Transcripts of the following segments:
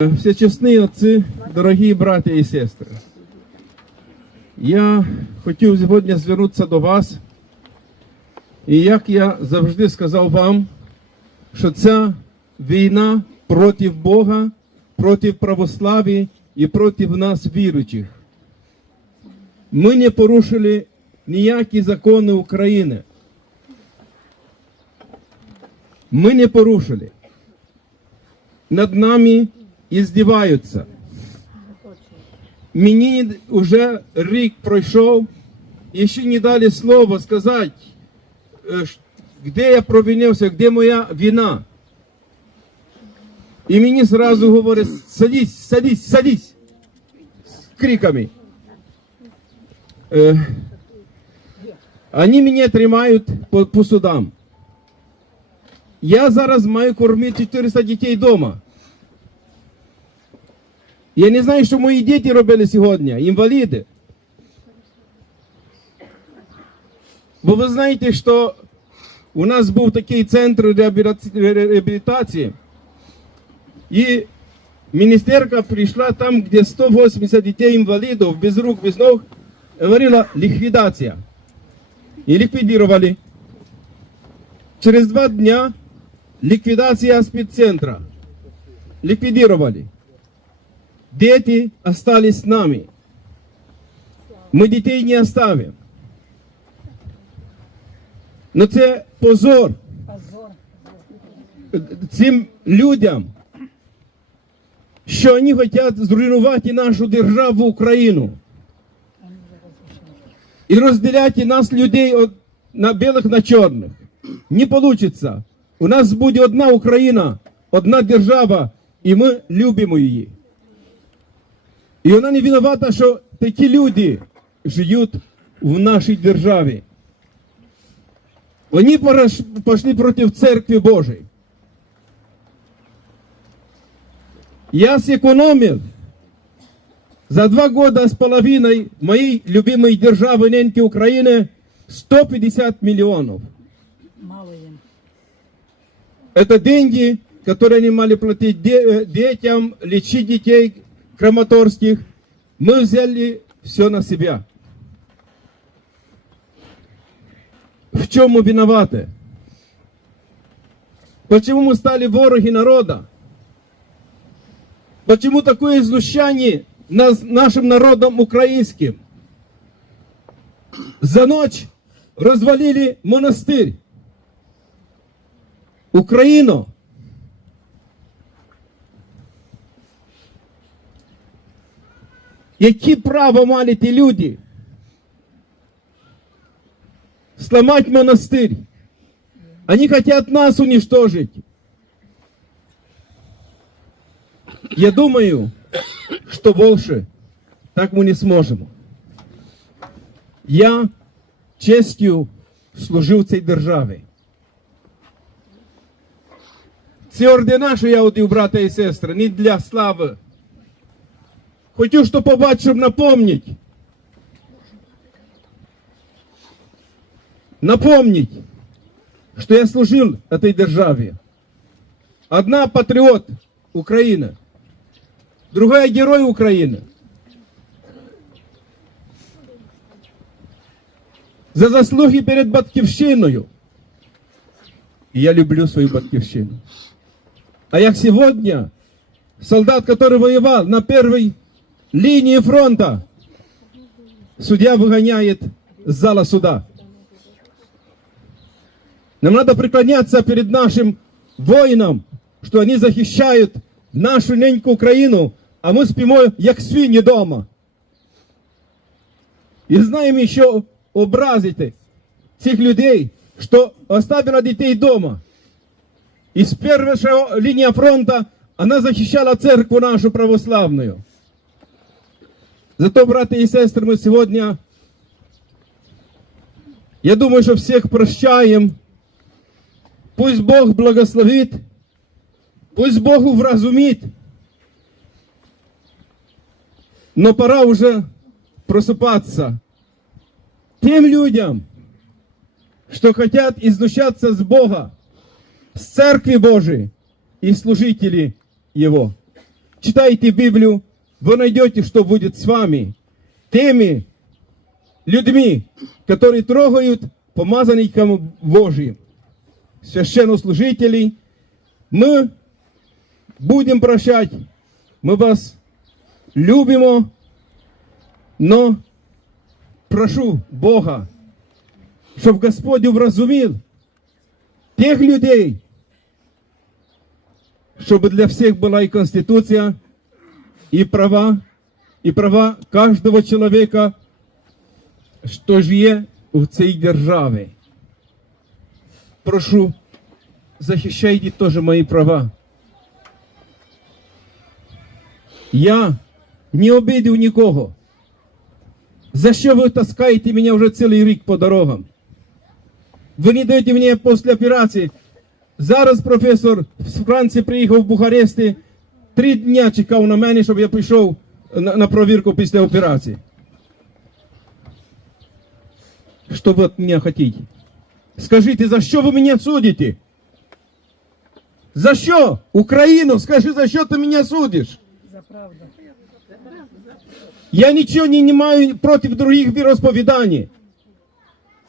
Всечесні отці, дорогі браті і сестри, я хотів сьогодні звернутися до вас. І як я завжди сказав вам, що ця війна проти Бога, проти православ'я і проти нас віруючих. Ми не порушили ніякі закони України. Ми не порушили. Над нами іздіваються. Мені вже рік пройшов, і ще не дали слово сказати, е, де я провинився, де моя вина. І мені зразу говорять, садись, садись, садись, з криками. Е, Вони мене тримають по, по судам. Я зараз маю кормити 400 дітей вдома. Я не знаю, що мої діти робили сьогодні, інваліди. Бо ви знаєте, що у нас був такий центр реабіліта- реабілітації, і міністерка прийшла там, де 180 дітей інвалідів, без рук, без ног, говорила ліквідація. І ліквідували. Через два дня ликвидация спеццентра. Ликвидировали. Дети остались с нами. Мы детей не оставим. Но це позор цим людям, що вони хочуть зруйнувати нашу державу Україну. І розділяти нас людей на білих на чорних. Не получится. У нас буде одна Україна, одна держава, і ми любимо її. І вона не виновата, що такі люди живуть в нашій державі. Вони пораш- пошли проти церкви Божої. Я сэкономил за два года с половиной моей любимой державы неньки Украины 150 миллионов. Мало їм. Это деньги, которые они мали платить де- э, детям, лечить детей краматорских. Мы взяли все на себя. В чем мы виноваты? Почему мы стали вороги народа? Почему такое знущание над нашим народом украинским? За ночь развалили монастырь. Україно. Які право мали ті люди? Сломать монастырь. Они хотят нас уничтожить. Я думаю, что больше так мы не сможем. Я честю служив цій державі. Ці ордена, що я одів, брата і сестри, не для слави. Хотів, що побачив, щоб напомнить. Напомнить, что я служил этой державе. Одна патриот Украины, другая герой Украины. За заслуги перед Батьківщиною. И я люблю свою Батьківщину. А як сегодня солдат, который воевал на первой линии фронта, судья выгоняет с зала суда. Нам надо преклоняться перед нашим воинам, что они защищают нашу неньку Украину, а мы спимо, як свиньи дома. І знаємо, що образити цих людей, що оставила дітей дома. И с первой шо- линии фронта она защищала церкву нашу православную. Зато, братья и сестры, мы сегодня, я думаю, что всех прощаем. Пусть Бог благословит, пусть Бог вразумит. Но пора уже просыпаться тем людям, что хотят изнущаться с Бога, с Церкви Божией и служителей Его. читаете Библию, вы найдете, что будет с вами. Теми людьми, которые трогают помазанникам Божьим, священнослужителей, мы будем прощать, мы вас любимо, но прошу Бога, щоб Господь вразумів тих людей, щоб для всіх була і Конституція, І права, і права кожного чоловіка, що живе в цій державі. Прошу, захищайте теж мої права. Я не обидів нікого. За що ви таскаєте мене вже цілий рік по дорогам? Ви не даєте мені після операції. Зараз професор з Франції приїхав в Бухаресті, три дня чекав на мене, щоб я прийшов на, на провірку після операції. Що ви від мене хочете? Скажіть, за що ви мене судите? За що? Україну, скажи, за що ти мене судиш? За правду. Я нічого не, не маю проти других віросповідань.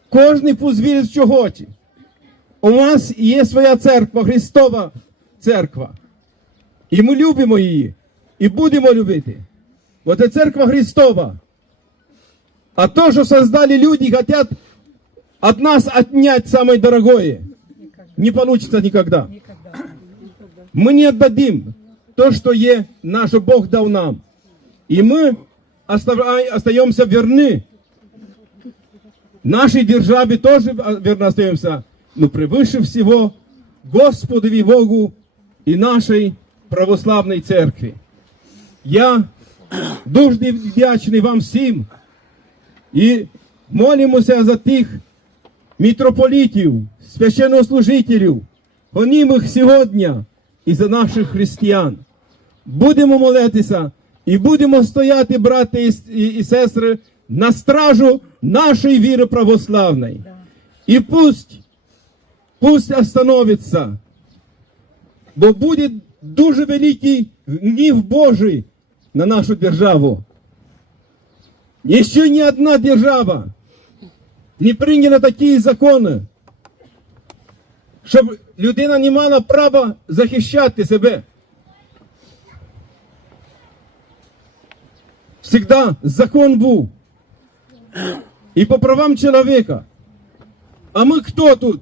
Кожний пусть вірить, що хоче. У нас є своя церква, Христова церква. І ми любимо її. І будемо любити. Бо це церква Христова. А то, що создали люди, хотят от нас отнять самое дорогое. Не получится никогда. Никогда. Мы не отдадим то, что є наш Бог дав нам. И мы остава- остаемся верны. Нашей державе тоже верно остаемся. Но превыше всего Господу и Богу и нашей православной церкви. Я дуже вдячний вам всім і молимося за тих митрополитів, священнослужителів, гонімих сьогодні і за наших християн. Будемо молитися і будемо стояти, брати і сестри, на стражу нашої віри православної. І пусть, пусть остановиться, бо буде дуже великий гнів Божий на нашу державу. Еще ни одна держава не прийняла такі закони, щоб людина не мала права захищати себе. Всегда закон був. І по правам чоловіка. А ми хто тут?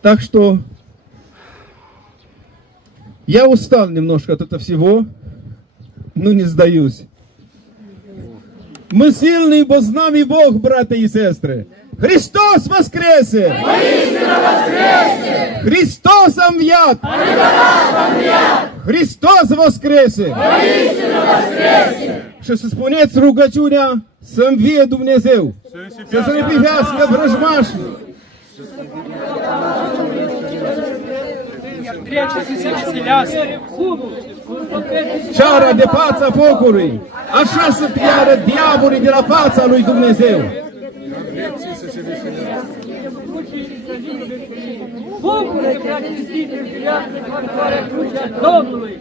Так что я устал немножко от этого всего, но не сдаюсь. Ми сильний, бо з нами Бог, брати і сестри. Христос воскресе! воскресе! Христос ом'ят! Христос воскресе! воскресе! Що се спунець ругачуня, сам віє Dumnezeu. Să se lipihească vrăjmașii. Ceara de fața focului. Așa să piară diavolii de la fața lui Dumnezeu. Bucură-te, prea cinstite, viață, Domnului!